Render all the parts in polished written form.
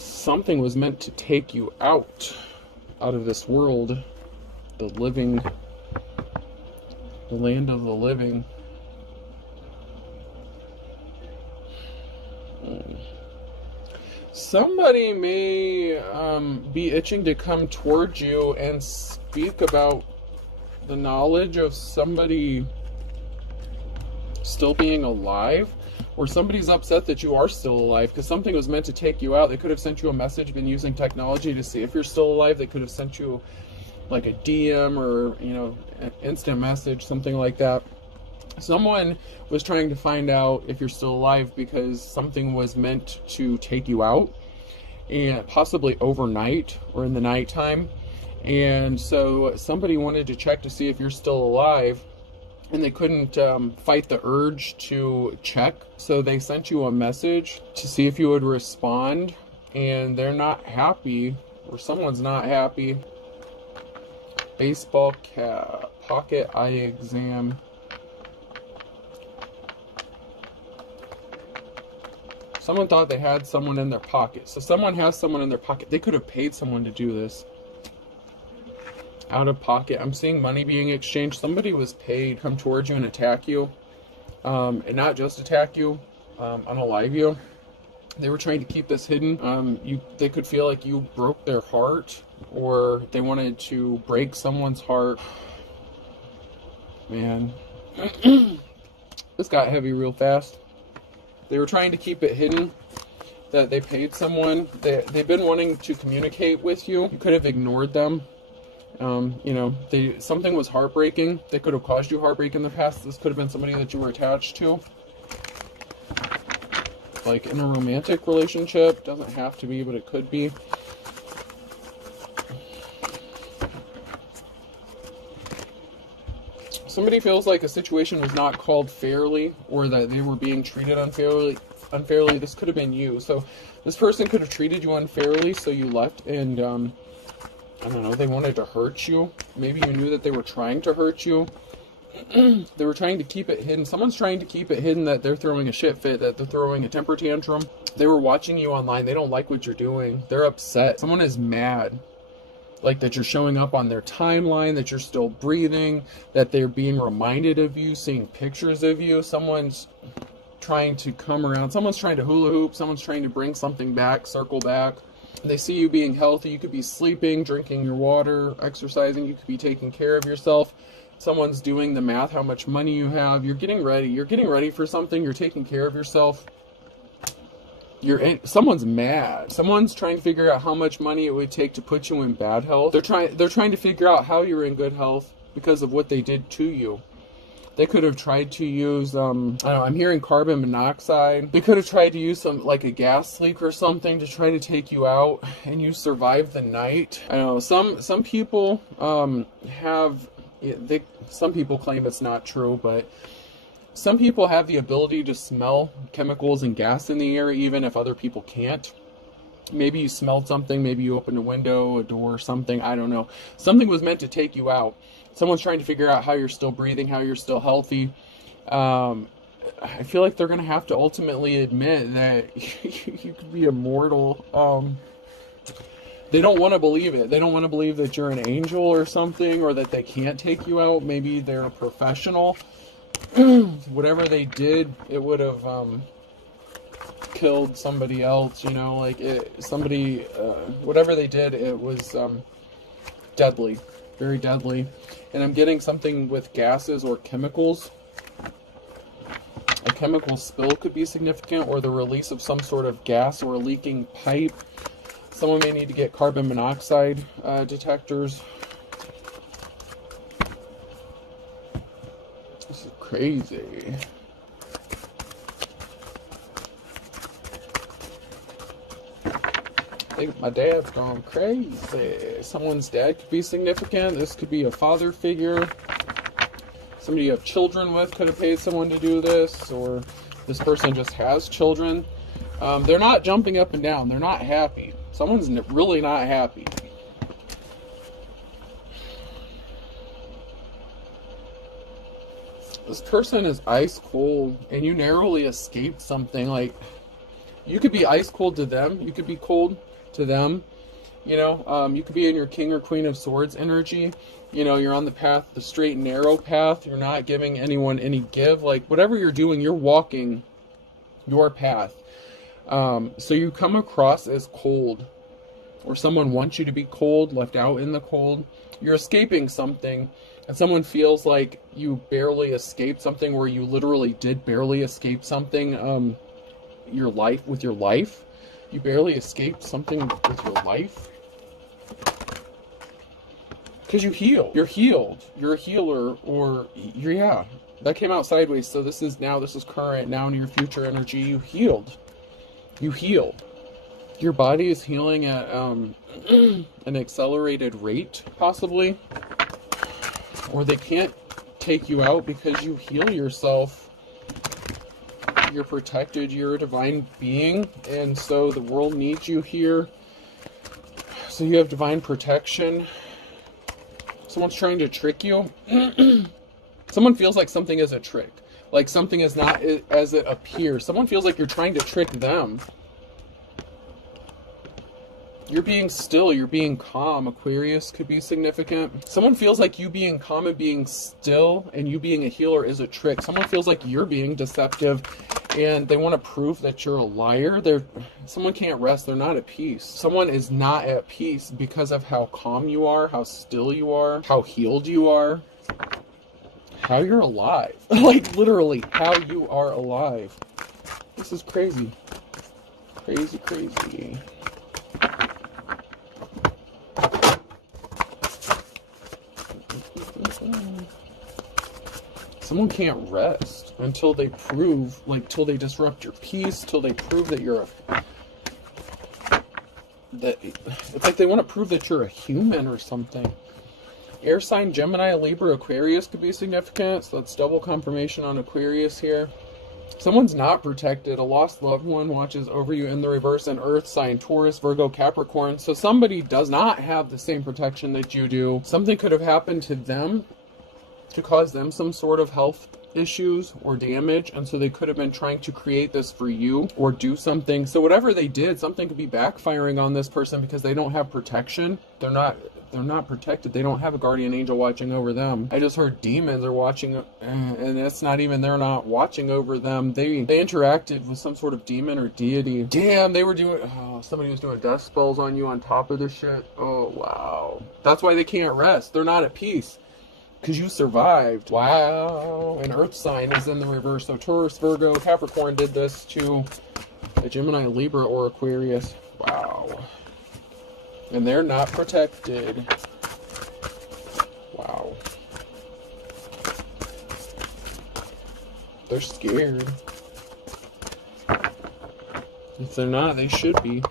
Something was meant to take you out of this world, the living, the land of the living. Somebody may be itching to come towards you and speak about the knowledge of somebody still being alive, or somebody's upset that you are still alive because something was meant to take you out. They could have sent you a message, been using technology to see if you're still alive. They could have sent you like a DM or, an instant message, something like that. Someone was trying to find out if you're still alive because something was meant to take you out, and possibly overnight or in the nighttime. And so somebody wanted to check to see if you're still alive, and they couldn't fight the urge to check. So they sent you a message to see if you would respond, and they're not happy, or someone's not happy. Baseball cap, pocket eye exam. Someone thought they had someone in their pocket. So someone has someone in their pocket. They could have paid someone to do this. Out of pocket. I'm seeing money being exchanged. Somebody was paid, come towards you and attack you. And not just attack you, unalive you. They were trying to keep this hidden. They could feel like you broke their heart, or they wanted to break someone's heart. Man. This got heavy real fast. They were trying to keep it hidden that they paid someone. They've been wanting to communicate with you. You could have ignored them. Something was heartbreaking. They could have caused you heartbreak in the past. This could have been somebody that you were attached to. Like in a romantic relationship. Doesn't have to be, but it could be. Somebody feels like a situation was not called fairly, or that they were being treated unfairly. This could have been you. So this person could have treated you unfairly, so you left, and I don't know, they wanted to hurt you. Maybe you knew that they were trying to hurt you. They were trying to keep it hidden. Someone's trying to keep it hidden that they're throwing a shit fit, that they're throwing a temper tantrum. They were watching you online. They don't like what you're doing. They're upset. Someone is mad. Like that you're showing up on their timeline, that you're still breathing, that they're being reminded of you, seeing pictures of you. Someone's trying to come around. Someone's trying to hula hoop. Someone's trying to bring something back, circle back. They see you being healthy. You could be sleeping, drinking your water, exercising. You could be taking care of yourself. Someone's doing the math, how much money you have. You're getting ready. You're getting ready for something. You're taking care of yourself. Someone's mad. Someone's trying to figure out how much money it would take to put you in bad health. They're trying to figure out how you're in good health because of what they did to you. They could have tried to use, I don't know, I'm hearing carbon monoxide. They could have tried to use like a gas leak or something to try to take you out, and you survived the night. I don't know, some people some people claim it's not true, but some people have the ability to smell chemicals and gas in the air, even if other people can't. Maybe you smelled something, maybe you opened a window, a door, something, I don't know. Something was meant to take you out. Someone's trying to figure out how you're still breathing, how you're still healthy. I feel like they're going to have to ultimately admit that you could be immortal. They don't want to believe it. They don't want to believe that you're an angel or something, or that they can't take you out. Maybe they're a professional. Whatever they did, it would have killed somebody else, whatever they did, it was deadly, very deadly. And I'm getting something with gases or chemicals. A chemical spill could be significant, or the release of some sort of gas or a leaking pipe. Someone may need to get carbon monoxide detectors. This is crazy. I think my dad's gone crazy. Someone's dad could be significant. This could be a father figure. Somebody you have children with could have paid someone to do this, or this person just has children. They're not jumping up and down. They're not happy. Someone's really not happy. This person is ice cold, and you narrowly escaped something. Like, You could be ice cold to them. You could be cold to them. You know, you could be in your King or Queen of Swords energy. You know, you're on the path, the straight and narrow path. You're not giving anyone any give. Like, whatever you're doing, you're walking your path. So you come across as cold, or someone wants you to be cold, left out in the cold. You're escaping something, and someone feels like you barely escaped something, where you literally did barely escape something. Your life. You barely escaped something with your life. Because you heal. You're healed. You're a healer, or yeah. That came out sideways, so this is current, now in your future energy. You healed. You healed. Your body is healing at an accelerated rate, possibly. Or they can't take you out because you heal yourself. You're protected. You're a divine being, and so the world needs you here. So you have divine protection. Someone's trying to trick you. Someone feels like something is a trick. Like something is not as it appears. Someone feels like you're trying to trick them. You're being still, you're being calm. Aquarius could be significant. Someone feels like you being calm and being still and you being a healer is a trick. Someone feels like you're being deceptive and they want to prove that you're a liar. Someone can't rest. They're not at peace. Someone is not at peace because of how calm you are, how still you are, how healed you are, how you're alive. Like, literally, how you are alive. This is crazy. Crazy, crazy. Someone can't rest until they prove, like, till they disrupt your peace, till they prove that you're it's like they want to prove that you're a human or something. Air sign, Gemini, Libra, Aquarius could be significant. So that's double confirmation on Aquarius here. Someone's not protected. A lost loved one watches over you in the reverse. An earth sign, Taurus, Virgo, Capricorn. So somebody does not have the same protection that you do. Something could have happened to them to cause them some sort of health issues or damage, and so they could have been trying to create this for you or do something. So whatever they did, something could be backfiring on this person because they don't have protection. They're not protected. They don't have a guardian angel watching over them. I just heard demons are watching, and it's not even, they're not watching over them. They interacted with some sort of demon or deity. Damn, they were doing, somebody was doing death spells on you on top of this shit. Oh, wow. That's why they can't rest. They're not at peace. Because you survived. Wow. An earth sign is in the reverse. So Taurus, Virgo, Capricorn did this to a Gemini, Libra, or Aquarius. Wow. And they're not protected. Wow. They're scared. If they're not, they should be.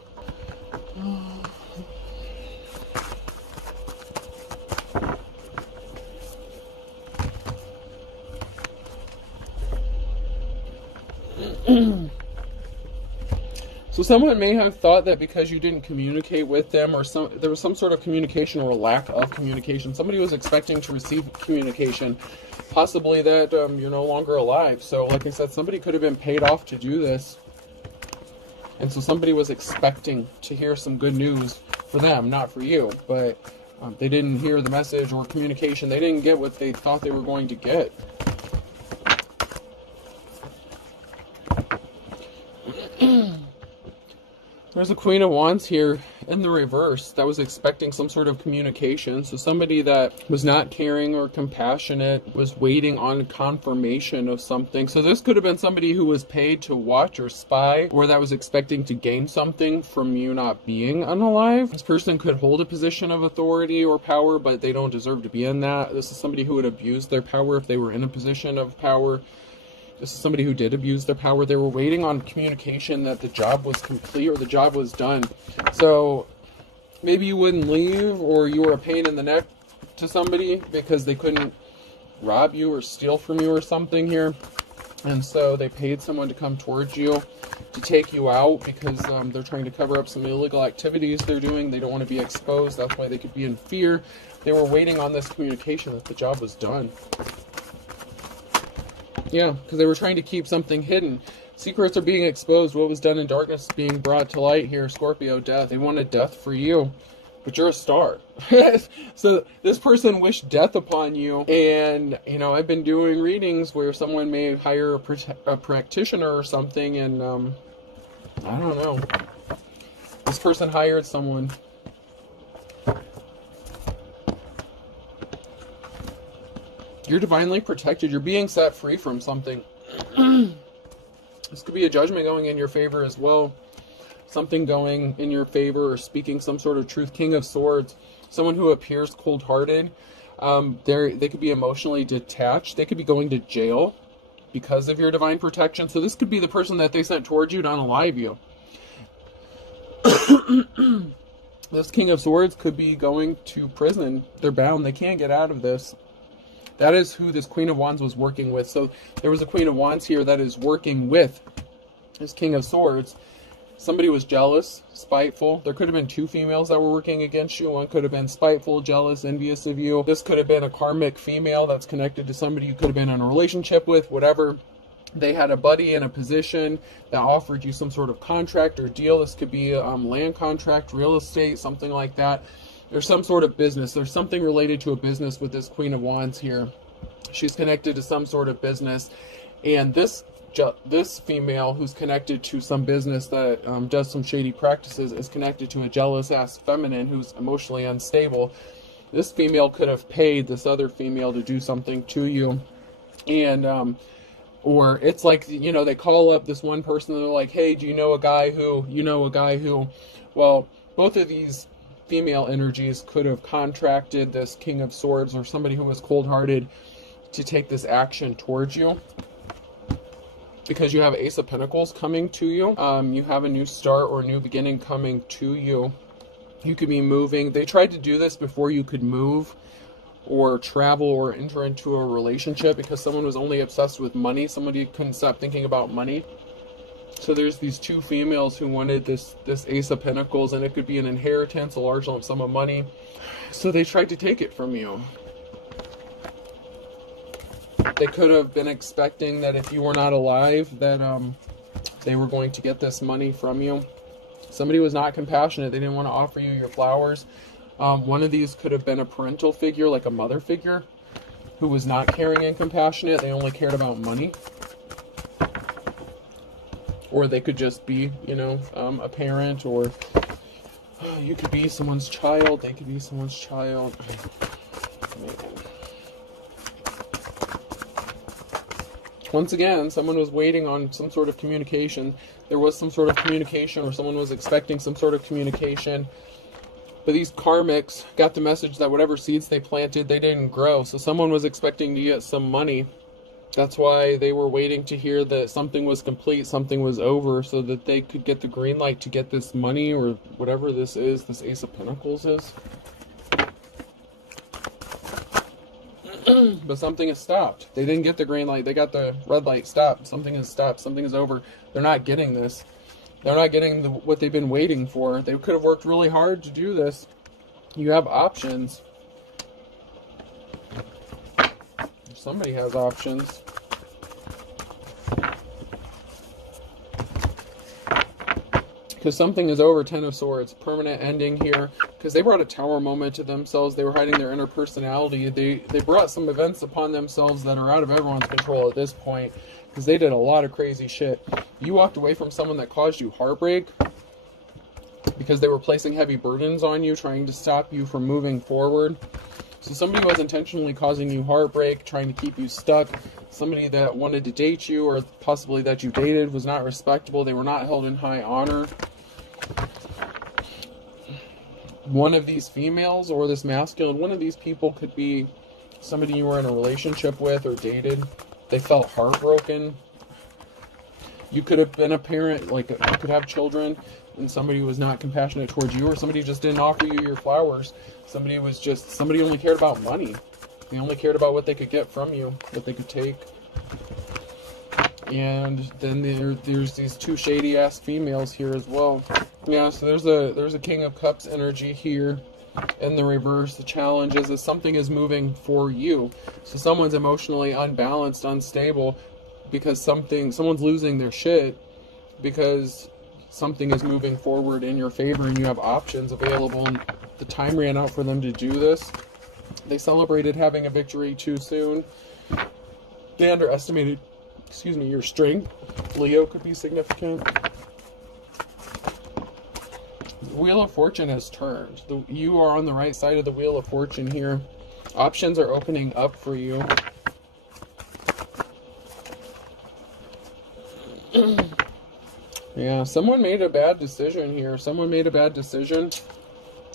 So someone may have thought that because you didn't communicate with them, or there was some sort of communication or lack of communication, somebody was expecting to receive communication, possibly that you're no longer alive. So like I said, somebody could have been paid off to do this. And so somebody was expecting to hear some good news for them, not for you. But they didn't hear the message or communication. They didn't get what they thought they were going to get. There's a Queen of Wands here in the reverse that was expecting some sort of communication. So somebody that was not caring or compassionate was waiting on confirmation of something. So this could have been somebody who was paid to watch or spy, or that was expecting to gain something from you not being unalive. This person could hold a position of authority or power, but they don't deserve to be in that. This is somebody who would abuse their power if they were in a position of power. This is somebody who did abuse their power. They were waiting on communication that the job was complete or the job was done. So maybe you wouldn't leave, or you were a pain in the neck to somebody because they couldn't rob you or steal from you or something here. And so they paid someone to come towards you to take you out because they're trying to cover up some illegal activities they're doing. They don't want to be exposed. That's why they could be in fear. They were waiting on this communication that the job was done. Yeah, because they were trying to keep something hidden. Secrets are being exposed. What was done in darkness is being brought to light here. Scorpio, death. They wanted death for you, but you're a star. So this person wished death upon you. And, you know, I've been doing readings where someone may hire a practitioner or something. And, I don't know. This person hired someone. You're divinely protected. You're being set free from something. This could be a judgment going in your favor as well. Something going in your favor or speaking some sort of truth. King of Swords. Someone who appears cold-hearted. They could be emotionally detached. They could be going to jail because of your divine protection. So this could be the person that they sent towards you to unalive you. This King of Swords could be going to prison. They're bound. They can't get out of this. That is who this Queen of Wands was working with. So there was a Queen of Wands here that is working with this King of Swords. Somebody was jealous, spiteful. There could have been two females that were working against you. One could have been spiteful, jealous, envious of you. This could have been a karmic female that's connected to somebody you could have been in a relationship with, whatever. They had a buddy in a position that offered you some sort of contract or deal. This could be a land contract, real estate, something like that. There's some sort of business. There's something related to a business with this Queen of Wands here. She's connected to some sort of business. And this female who's connected to some business that does some shady practices is connected to a jealous-ass feminine who's emotionally unstable. This female could have paid this other female to do something to you. And, or it's like, you know, they call up this one person and they're like, hey, do you know a guy who, well, both of these female energies could have contracted this King of Swords or somebody who was cold-hearted to take this action towards you. Because you have Ace of Pentacles coming to you. You have a new start or a new beginning coming to you. You could be moving. They tried to do this before you could move or travel or enter into a relationship because someone was only obsessed with money. Somebody couldn't stop thinking about money. So there's these two females who wanted this Ace of Pentacles, and it could be an inheritance, a large lump sum of money. So they tried to take it from you. They could have been expecting that if you were not alive, that they were going to get this money from you. Somebody was not compassionate. They didn't want to offer you your flowers. One of these could have been a parental figure, like a mother figure, who was not caring and compassionate. They only cared about money. Or they could just be, you know, a parent, or you could be someone's child. They could be someone's child. Once again, someone was waiting on some sort of communication. There was some sort of communication, or someone was expecting some sort of communication. But these karmics got the message that whatever seeds they planted, they didn't grow. So someone was expecting to get some money. That's why they were waiting to hear that something was complete, something was over, so that they could get the green light to get this money, or whatever this is, this Ace of Pentacles is. But something has stopped. They didn't get the green light. They got the red light. Stop. Something has stopped. Something is over. They're not getting this. They're not getting what they've been waiting for. They could have worked really hard to do this. You have options. Somebody has options. Because something is over. 10 of Swords. Permanent ending here. Because they brought a tower moment to themselves. They were hiding their inner personality. They brought some events upon themselves that are out of everyone's control at this point. Because they did a lot of crazy shit. You walked away from someone that caused you heartbreak. Because they were placing heavy burdens on you. Trying to stop you from moving forward. So somebody was intentionally causing you heartbreak. Trying to keep you stuck. Somebody that wanted to date you, or possibly that you dated, was not respectable. They were not held in high honor. One of these females or this masculine, one of these people could be somebody you were in a relationship with or dated. They felt heartbroken. You could have been a parent, like you could have children, and somebody was not compassionate towards you, or somebody just didn't offer you your flowers. Somebody only cared about money. They only cared about what they could get from you, what they could take. And then there's these two shady ass females here as well. Yeah, so there's a King of Cups energy here in the reverse. The challenge is that something is moving for you. So someone's emotionally unbalanced, unstable. because someone's losing their shit because something is moving forward in your favor and you have options available, and the time ran out for them to do this. They celebrated having a victory too soon. They underestimated, your strength. Leo could be significant. The Wheel of Fortune has turned. You are on the right side of the Wheel of Fortune here. Options are opening up for you. Yeah, someone made a bad decision here. Someone made a bad decision.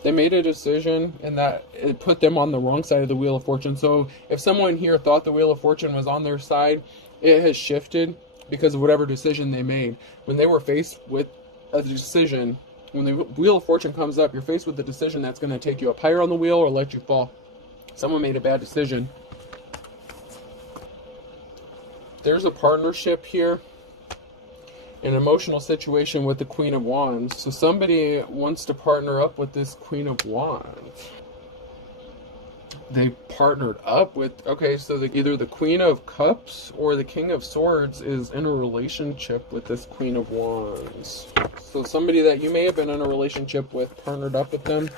They made a decision, and that it put them on the wrong side of the Wheel of Fortune. So if someone here thought the Wheel of Fortune was on their side, it has shifted because of whatever decision they made. When they were faced with a decision, when the Wheel of Fortune comes up, you're faced with the decision that's going to take you up higher on the wheel or let you fall. Someone made a bad decision. There's a partnership here. An emotional situation with the Queen of Wands. So somebody wants to partner up with this Queen of Wands. They partnered up with, okay, so either the Queen of Cups or the King of Swords is in a relationship with this Queen of Wands. So somebody that you may have been in a relationship with partnered up with them.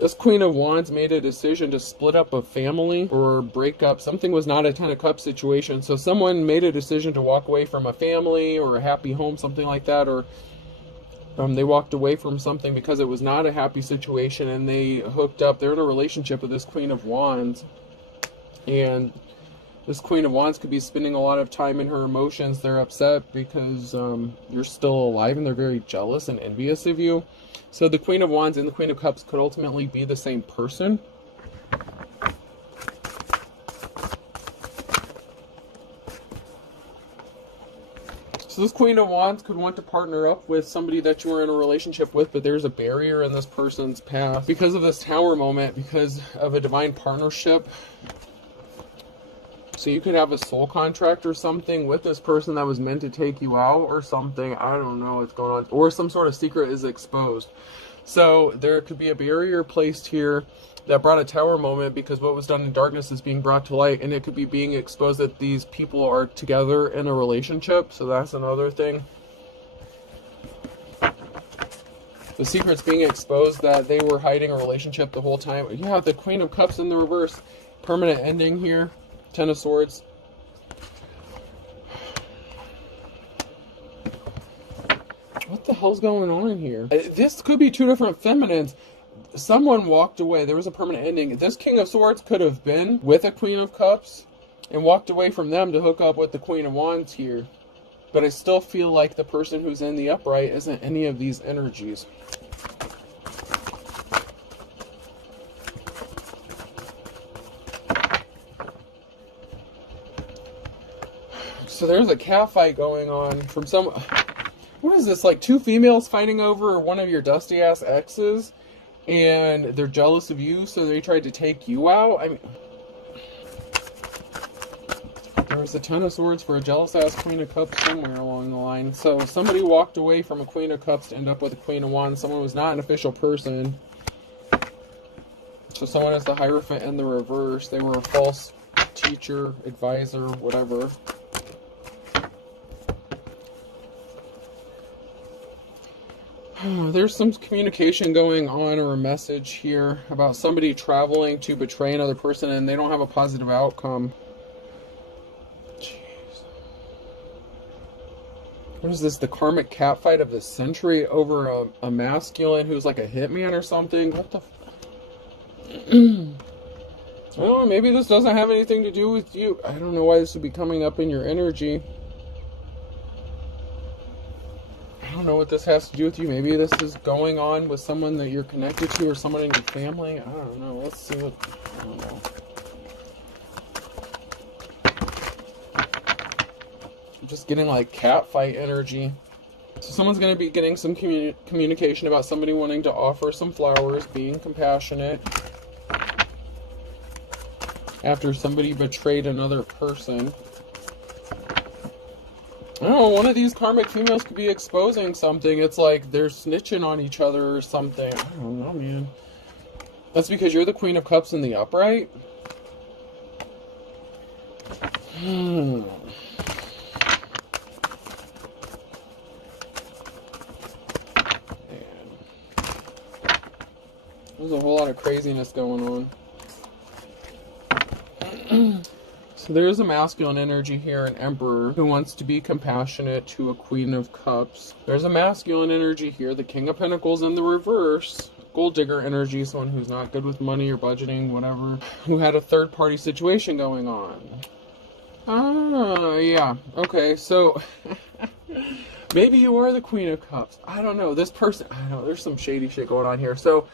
This Queen of Wands made a decision to split up a family or break up. Something was not a Ten of Cups situation. So someone made a decision to walk away from a family or a happy home, something like that. Or they walked away from something because it was not a happy situation and they hooked up. They're in a relationship with this Queen of Wands. And this Queen of Wands could be spending a lot of time in her emotions. They're upset because you're still alive and they're very jealous and envious of you. So the Queen of Wands and the Queen of Cups could ultimately be the same person. So this Queen of Wands could want to partner up with somebody that you were in a relationship with, but there's a barrier in this person's path. Because of this Tower moment, because of a divine partnership. So you could have a soul contract or something with this person that was meant to take you out or something. I don't know what's going on. Or some sort of secret is exposed. So there could be a barrier placed here that brought a Tower moment because what was done in darkness is being brought to light. And it could be being exposed that these people are together in a relationship. So that's another thing. The secret's being exposed that they were hiding a relationship the whole time. You have the Queen of Cups in the reverse. Permanent ending here. Ten of Swords. What the hell's going on here? This could be two different feminines. Someone walked away. There was a permanent ending. This King of Swords could have been with a Queen of Cups and walked away from them to hook up with the Queen of Wands here. But I still feel like the person who's in the upright isn't any of these energies. So there's a cat fight going on from some... What is this, like two females fighting over one of your dusty ass exes? And they're jealous of you, so they tried to take you out? I mean... There was a Ten of Swords for a jealous ass Queen of Cups somewhere along the line. So somebody walked away from a Queen of Cups to end up with a Queen of Wands. Someone was not an official person. So someone is the Hierophant in the reverse. They were a false teacher, advisor, whatever. There's some communication going on or a message here about somebody traveling to betray another person and they don't have a positive outcome. Jeez. What is this? The karmic catfight of the century over a masculine who's like a hitman or something? What the... Well, maybe this doesn't have anything to do with you. I don't know why this would be coming up in your energy. I don't know what this has to do with you. Maybe this is going on with someone that you're connected to or someone in your family. I don't know. Let's see what... I don't know. I'm just getting like catfight energy. So someone's going to be getting some communication about somebody wanting to offer some flowers, being compassionate. After somebody betrayed another person. I don't know, one of these karmic females could be exposing something. It's like they're snitching on each other or something. I don't know, man. That's because you're the Queen of Cups in the upright? Man. There's a whole lot of craziness going on. So there's a masculine energy here, an emperor who wants to be compassionate to a queen of cups. There's a masculine energy here, the king of pentacles in the reverse. Gold digger energy, someone who's not good with money or budgeting, whatever, who had a third party situation going on. Yeah. Okay, so maybe you are the queen of cups. I don't know. This person, I don't know, there's some shady shit going on here. So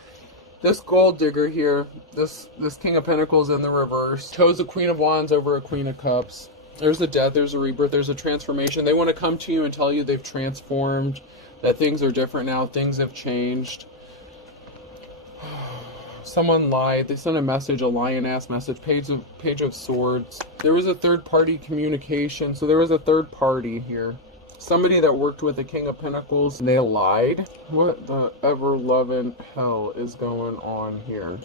this gold digger here, this king of pentacles in the reverse, chose a queen of wands over a queen of cups. There's a death, there's a rebirth, there's a transformation. They want to come to you and tell you they've transformed, that things are different now, things have changed. Someone lied. They sent a message, a lion-ass message, page of swords. There was a third-party communication, so there was a third party here. Somebody that worked with the King of Pentacles, they lied. What the ever-loving hell is going on here?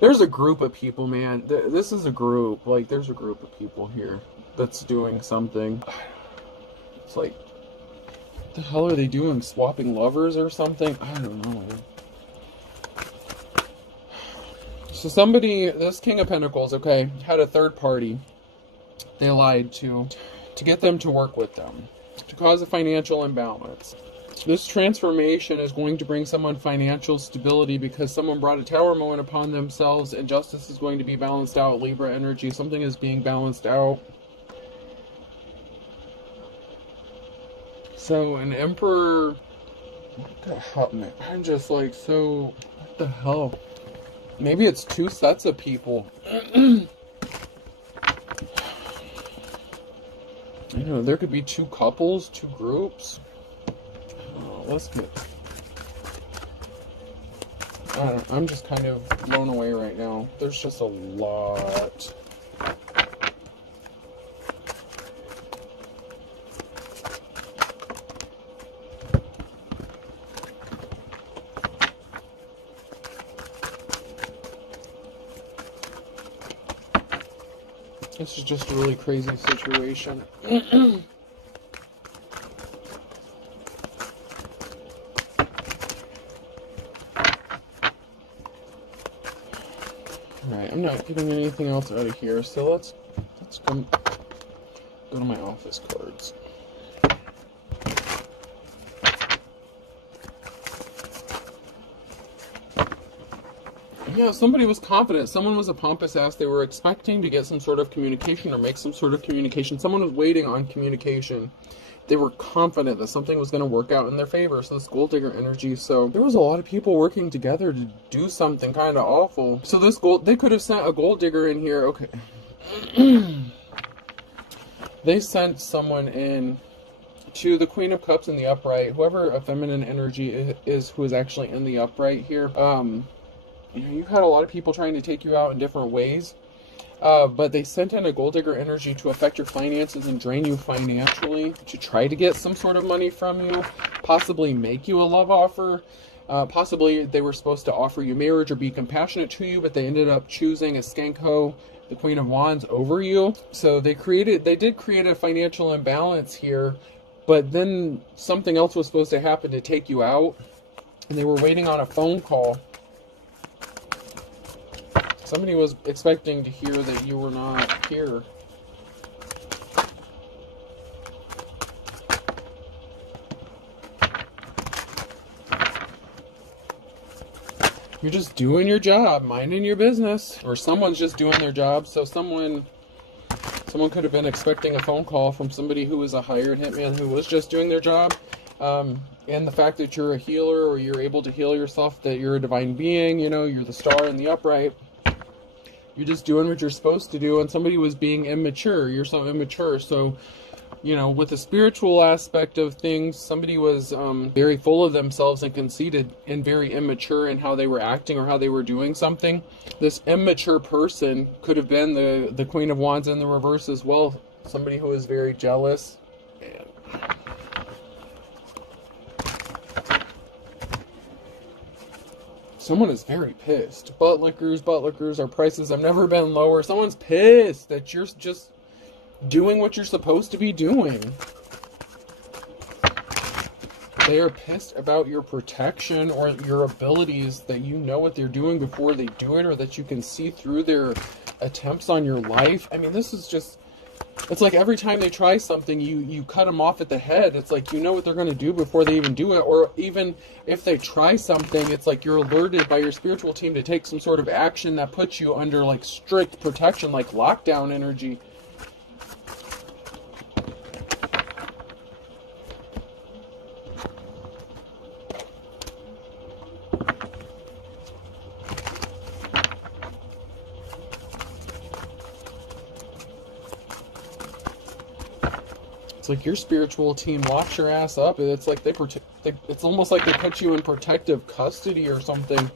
There's a group of people, man. This is a group. Like, there's a group of people here that's doing something. It's like, what the hell are they doing? Swapping lovers or something? I don't know, man. So somebody, this King of Pentacles, okay, had a third party they lied to get them to work with them, to cause a financial imbalance. This transformation is going to bring someone financial stability because someone brought a tower moment upon themselves, and justice is going to be balanced out. Libra energy, something is being balanced out. So an emperor, what the hell, man? I'm just like, so, what the hell? Maybe it's two sets of people. You know, there could be two couples, two groups. Oh, let's get... I don't know, I'm just kind of blown away right now. There's just a lot. This is just a really crazy situation. Alright, I'm not getting anything else out of here, so let's go to my office cards. Yeah, somebody was confident. Someone was a pompous ass. They were expecting to get some sort of communication or make some sort of communication. Someone was waiting on communication. They were confident that something was going to work out in their favor. So this gold digger energy. So there was a lot of people working together to do something kind of awful. So this they could have sent a gold digger in here. Okay. They sent someone in to the Queen of Cups in the upright. Whoever a feminine energy is who is actually in the upright here. You know, you've had a lot of people trying to take you out in different ways, but they sent in a gold digger energy to affect your finances and drain you financially, to try to get some sort of money from you, possibly make you a love offer. Possibly they were supposed to offer you marriage or be compassionate to you, but they ended up choosing a skanko, the Queen of Wands, over you. So they did create a financial imbalance here, but then something else was supposed to happen to take you out, and they were waiting on a phone call. Somebody was expecting to hear that you were not here. You're just doing your job, minding your business. Or someone's just doing their job. So someone could have been expecting a phone call from somebody who was a hired hitman who was just doing their job. And the fact that you're a healer, or you're able to heal yourself, that you're a divine being, you know, you're the star in the upright. You're just doing what you're supposed to do, and somebody was being immature. You're so immature. So, you know, with the spiritual aspect of things, somebody was very full of themselves and conceited and very immature in how they were acting or how they were doing something. This immature person could have been the Queen of Wands in the reverse as well. Somebody who was very jealous. Man. Someone is very pissed. Butt lickers, our prices have never been lower. Someone's pissed that you're just doing what you're supposed to be doing. They are pissed about your protection or your abilities, that you know what they're doing before they do it, or that you can see through their attempts on your life. I mean, this is just, it's like every time they try something, you cut them off at the head. It's like you know what they're going to do before they even do it. Or even if they try something, it's like you're alerted by your spiritual team to take some sort of action that puts you under like strict protection, like lockdown energy. It's like your spiritual team locks your ass up, and it's like it's almost like they put you in protective custody or something.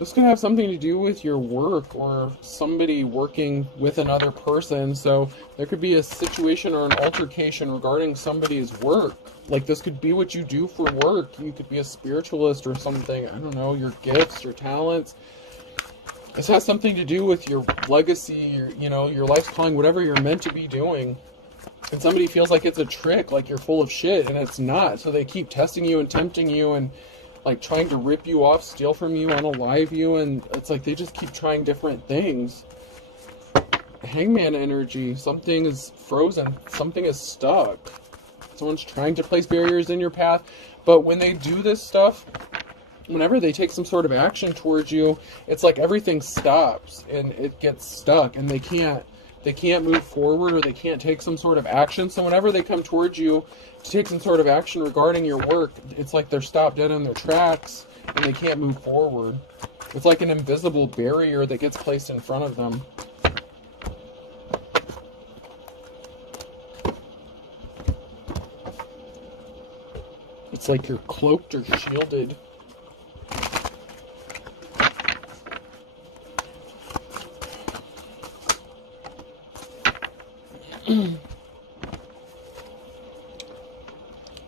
This could have something to do with your work or somebody working with another person. So there could be a situation or an altercation regarding somebody's work. Like this could be what you do for work. You could be a spiritualist or something. I don't know, your gifts, your talents. This has something to do with your legacy, your life's calling, whatever you're meant to be doing. And somebody feels like it's a trick, like you're full of shit, and it's not. So they keep testing you and tempting you and like trying to rip you off, steal from you, unalive you, and it's like they just keep trying different things. Hangman energy. Something is frozen. Something is stuck. Someone's trying to place barriers in your path. But when they do this stuff, whenever they take some sort of action towards you, it's like everything stops and it gets stuck, and they can't move forward, or they can't take some sort of action. So whenever they come towards you to take some sort of action regarding your work, it's like they're stopped dead in their tracks and they can't move forward. It's like an invisible barrier that gets placed in front of them. It's like you're cloaked or shielded.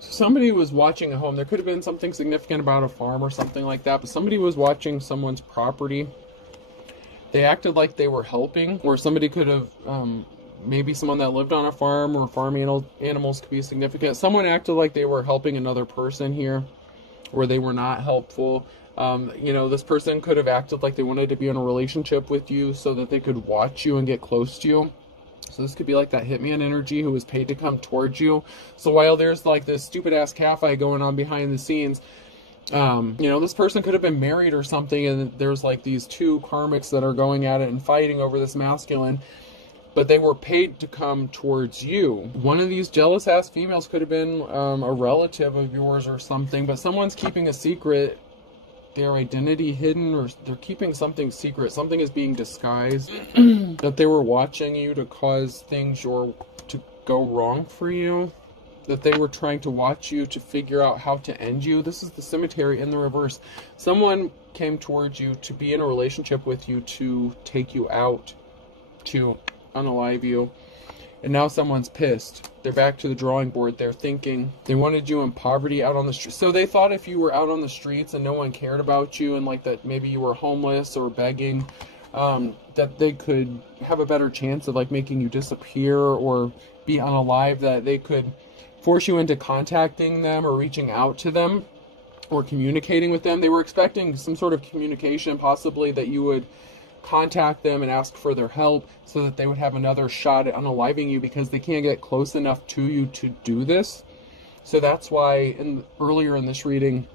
Somebody was watching a home. There could have been something significant about a farm or something like that, but somebody was watching someone's property. They acted like they were helping, or somebody could have, maybe someone that lived on a farm, or farm animals could be significant. Someone acted like they were helping another person here, or they were not helpful. This person could have acted like they wanted to be in a relationship with you so that they could watch you and get close to you. So this could be like that hitman energy who was paid to come towards you. So while there's like this stupid ass catfight going on behind the scenes, this person could have been married or something, and there's like these two karmics that are going at it and fighting over this masculine, but they were paid to come towards you. One of these jealous ass females could have been a relative of yours or something, but someone's keeping a secret, their identity hidden, or they're keeping something secret. Something is being disguised. That they were watching you to cause things to go wrong for you. That they were trying to watch you to figure out how to end you. This is the cemetery in the reverse. Someone came towards you to be in a relationship with you, to take you out, to unalive you. And now someone's pissed. They're back to the drawing board. They're thinking they wanted you in poverty out on the street. So they thought if you were out on the streets and no one cared about you, and like that maybe you were homeless or begging, that they could have a better chance of like making you disappear or be unalive, that they could force you into contacting them or reaching out to them or communicating with them. They were expecting some sort of communication, possibly that you would contact them and ask for their help so that they would have another shot at unaliving you, because they can't get close enough to you to do this. So that's why earlier in this reading,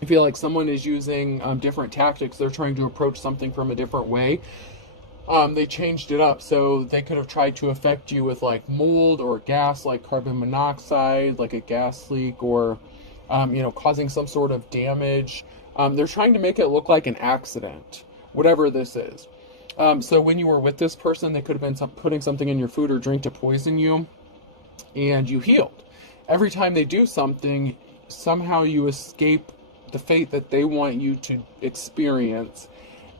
I feel like someone is using different tactics. They're trying to approach something from a different way. They changed it up, so they could have tried to affect you with like mold or gas, like carbon monoxide, like a gas leak, or causing some sort of damage. They're trying to make it look like an accident, whatever this is. So when you were with this person, they could have been putting something in your food or drink to poison you, and you healed. Every time they do something, somehow you escape the fate that they want you to experience,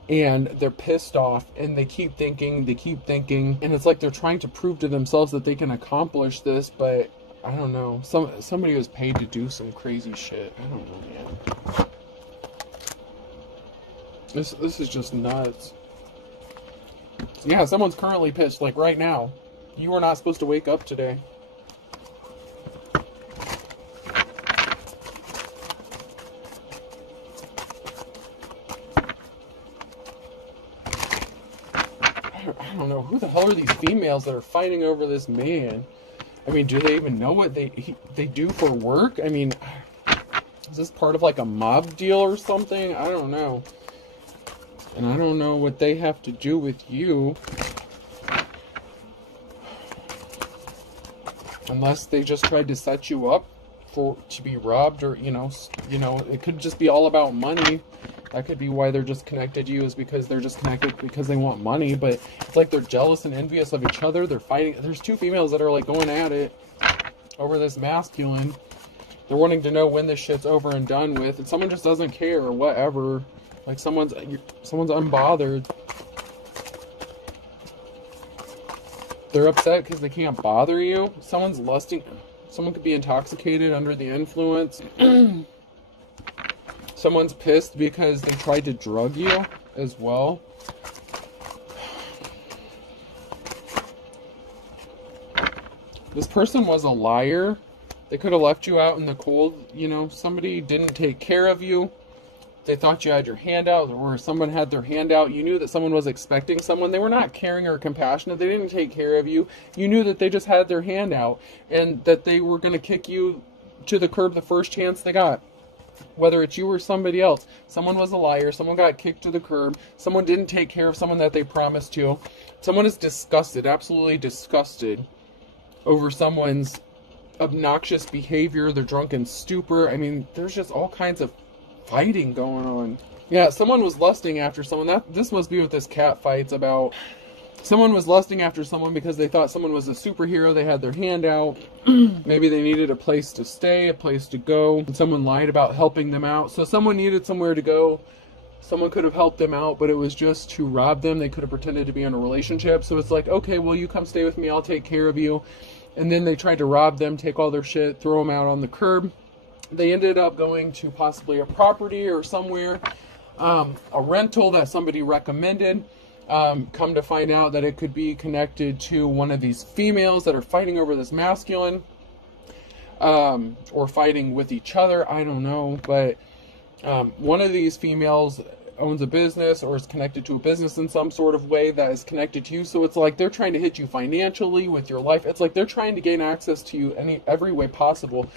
and they're pissed off, and they keep thinking, and it's like they're trying to prove to themselves that they can accomplish this, but I don't know. Somebody was paid to do some crazy shit. I don't know, man. This is just nuts. Yeah, someone's currently pissed, like right now. You were not supposed to wake up today. I don't know. Who the hell are these females that are fighting over this man? I mean, do they even know what they do for work? I mean, is this part of like a mob deal or something? I don't know. And I don't know what they have to do with you. Unless they just tried to set you up to be robbed, or you know, it could just be all about money. That could be why they're just connected to you, is because they're just connected because they want money. But it's like they're jealous and envious of each other. They're fighting. There's two females that are like going at it over this masculine. They're wanting to know when this shit's over and done with, and someone just doesn't care or whatever. Like someone's unbothered. They're upset because they can't bother you. Someone's lusting. Someone could be intoxicated under the influence. Someone's pissed because they tried to drug you as well. This person was a liar. They could have left you out in the cold. You know, somebody didn't take care of you. They thought you had your hand out, or someone had their hand out. You knew that someone was expecting someone. They were not caring or compassionate. They didn't take care of you. You knew that they just had their hand out, and that they were going to kick you to the curb the first chance they got. Whether it's you or somebody else. Someone was a liar. Someone got kicked to the curb. Someone didn't take care of someone that they promised to. Someone is disgusted, absolutely disgusted, over someone's obnoxious behavior, their drunken stupor. I mean, there's just all kinds of fighting going on. Yeah, someone was lusting after someone. This must be what this cat fight's about. Someone was lusting after someone because they thought someone was a superhero. They had their hand out. Maybe they needed a place to stay, a place to go. And someone lied about helping them out. So someone needed somewhere to go. Someone could have helped them out, but it was just to rob them. They could have pretended to be in a relationship. So it's like, okay, well, you come stay with me. I'll take care of you. And then they tried to rob them, take all their shit, throw them out on the curb. They ended up going to possibly a property or somewhere, a rental that somebody recommended. Come to find out that it could be connected to one of these females that are fighting over this masculine, or fighting with each other. I don't know, but one of these females owns a business or is connected to a business in some sort of way that is connected to you. So it's like they're trying to hit you financially with your life. It's like they're trying to gain access to you every way possible.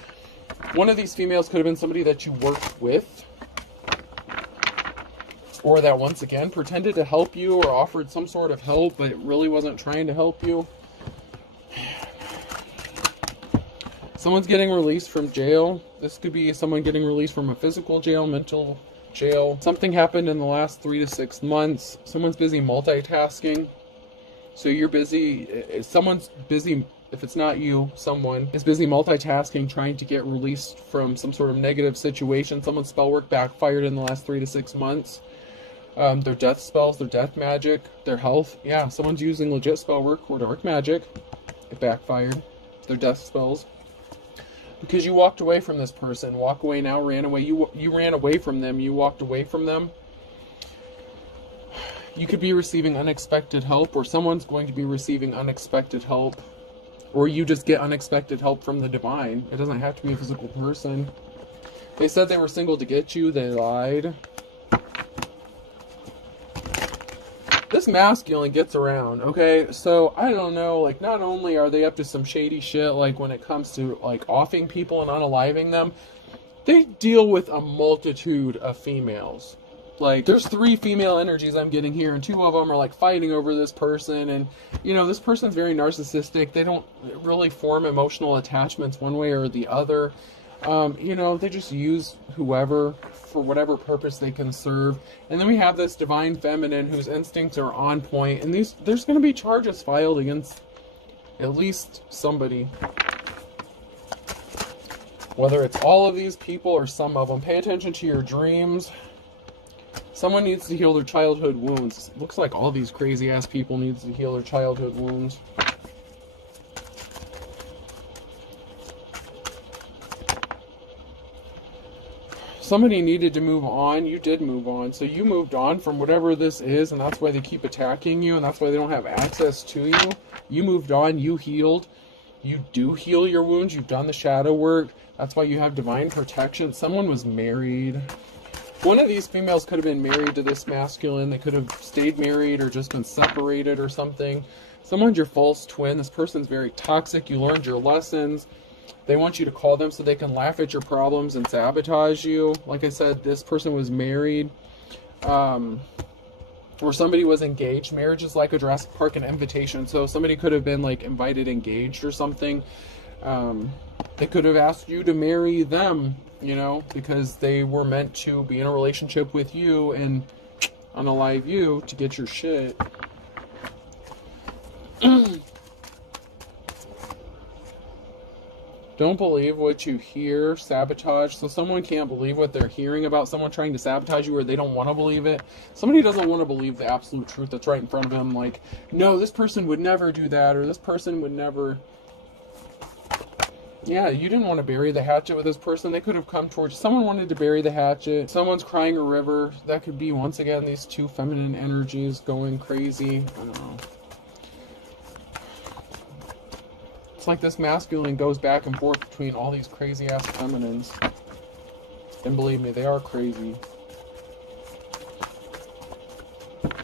One of these females could have been somebody that you worked with, or that once again pretended to help you or offered some sort of help, but it really wasn't trying to help you. Someone's getting released from jail. This could be someone getting released from a physical jail, mental jail. Something happened in the last 3 to 6 months. Someone's busy multitasking. So you're busy. Someone's busy. If it's not you, someone is busy multitasking, trying to get released from some sort of negative situation. Someone's spell work backfired in the last 3 to 6 months. Their death spells, their death magic, their health. Yeah, someone's using legit spell work or dark magic. It backfired. Their death spells. Because you walked away from this person. Walk away now, ran away. You ran away from them. You walked away from them. You could be receiving unexpected help, or someone's going to be receiving unexpected help. Or you just get unexpected help from the divine. It doesn't have to be a physical person. They said they were single to get you. They lied. This masculine gets around, okay? So, I don't know, like, not only are they up to some shady shit, like, when it comes to, like, offing people and unaliving them, they deal with a multitude of females. Like, there's 3 female energies I'm getting here, and 2 of them are, like, fighting over this person, and, you know, this person's very narcissistic. They don't really form emotional attachments one way or the other. You know, they just use whoever for whatever purpose they can serve. And then we have this divine feminine whose instincts are on point, and there's going to be charges filed against at least somebody. Whether it's all of these people or some of them. Pay attention to your dreams. Someone needs to heal their childhood wounds. Looks like all these crazy ass people need to heal their childhood wounds. somebody needed to move on. You did move on. So you moved on from whatever this is, and that's why they keep attacking you, and that's why they don't have access to you. You moved on. You healed. You do heal your wounds. You've done the shadow work. That's why you have divine protection. Someone was married. One of these females could have been married to this masculine. They could have stayed married or just been separated or something. Someone's your false twin. This person's very toxic. You learned your lessons. They want you to call them so they can laugh at your problems and sabotage you. Like I said, this person was married. Or somebody was engaged. Marriage is like a Jurassic Park, an invitation. So somebody could have been like invited, engaged or something. They could have asked you to marry them, you know, because they were meant to be in a relationship with you and unalive you to get your shit. Don't believe what you hear. Sabotage. So someone can't believe what they're hearing about someone trying to sabotage you, or they don't want to believe it. Somebody doesn't want to believe the absolute truth that's right in front of them. Like, no, this person would never do that, or this person would never... Yeah, you didn't want to bury the hatchet with this person. They could have come towards you. Someone wanted to bury the hatchet. Someone's crying a river. That could be, once again, these two feminine energies going crazy. I don't know. It's like this masculine goes back and forth between all these crazy ass feminines. And believe me, they are crazy.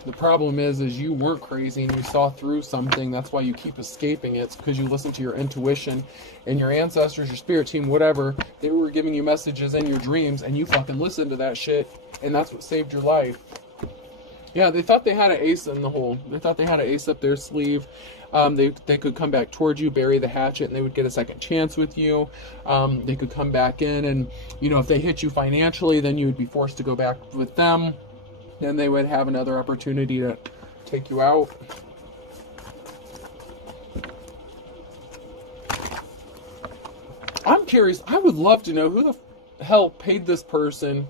The problem is you weren't crazy and you saw through something. That's why you keep escaping it. It's because you listen to your intuition and your ancestors, your spirit team, whatever. They were giving you messages in your dreams and you fucking listened to that shit. And that's what saved your life. Yeah, they thought they had an ace in the hole. They thought they had an ace up their sleeve. They could come back towards you, bury the hatchet, and they would get a second chance with you. They could come back in and, you know, if they hit you financially, then you would be forced to go back with them. Then they would have another opportunity to take you out. I'm curious. I would love to know who the hell paid this person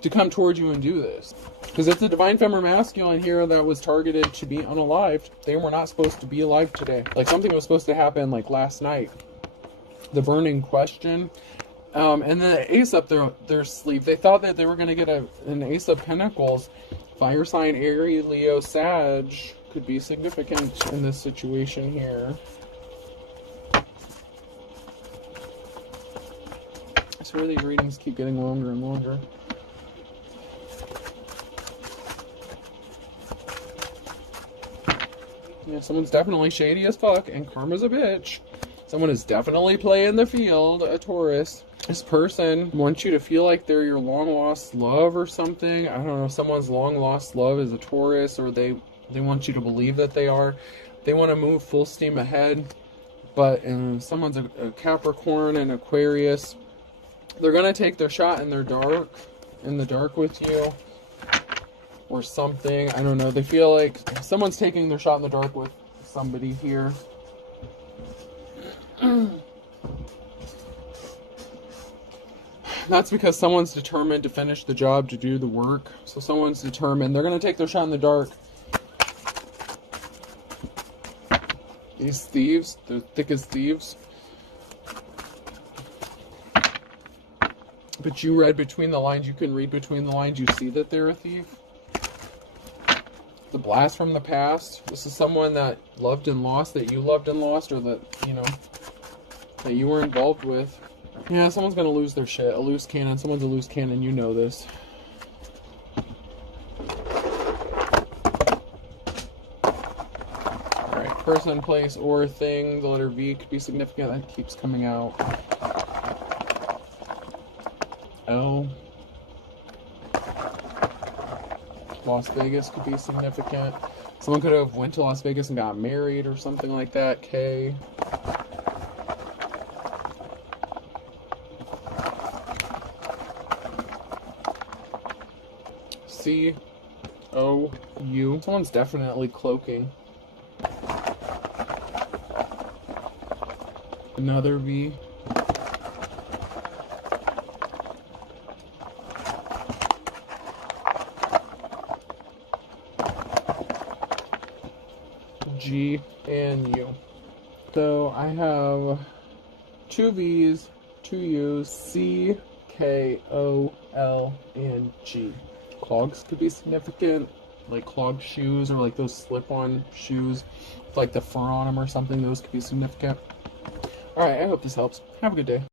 to come towards you and do this. Because it's a divine feminine masculine here that was targeted to be unalived. They were not supposed to be alive today. Like, something was supposed to happen like last night. The burning question. And the ace up their sleeve. They thought that they were going to get an ace of pentacles. Fire sign, Aries, Leo, Sag could be significant in this situation here. I swear these readings keep getting longer and longer. Yeah, someone's definitely shady as fuck, and karma's a bitch. Someone is definitely playing the field, a Taurus. This person wants you to feel like they're your long-lost love or something. I don't know, someone's long-lost love is a Taurus, or they want you to believe that they are. They want to move full steam ahead, but someone's a Capricorn and Aquarius. They're going to take their shot in the dark with you. Or something. I don't know. They feel like someone's taking their shot in the dark with somebody here. That's because someone's determined to finish the job, to do the work. So someone's determined. They're going to take their shot in the dark. These thieves, they're thick as thieves. But you read between the lines. You can read between the lines. You see that they're a thief. The blast from the past. This is someone that loved and lost, that you loved and lost, or that, you know, that you were involved with. Yeah, someone's going to lose their shit. A loose cannon. Someone's a loose cannon. You know this. Alright, person, place, or thing. The letter V could be significant. That keeps coming out. L. Las Vegas could be significant. Someone could have went to Las Vegas and got married or something like that. K. C. O. U. Someone's definitely cloaking. Another V. G, and U. So I have 2 V's, 2 U's, C, K-O-L and G. Clogs could be significant, like clogged shoes or like those slip-on shoes with like the fur on them or something. Those could be significant. Alright, I hope this helps. Have a good day.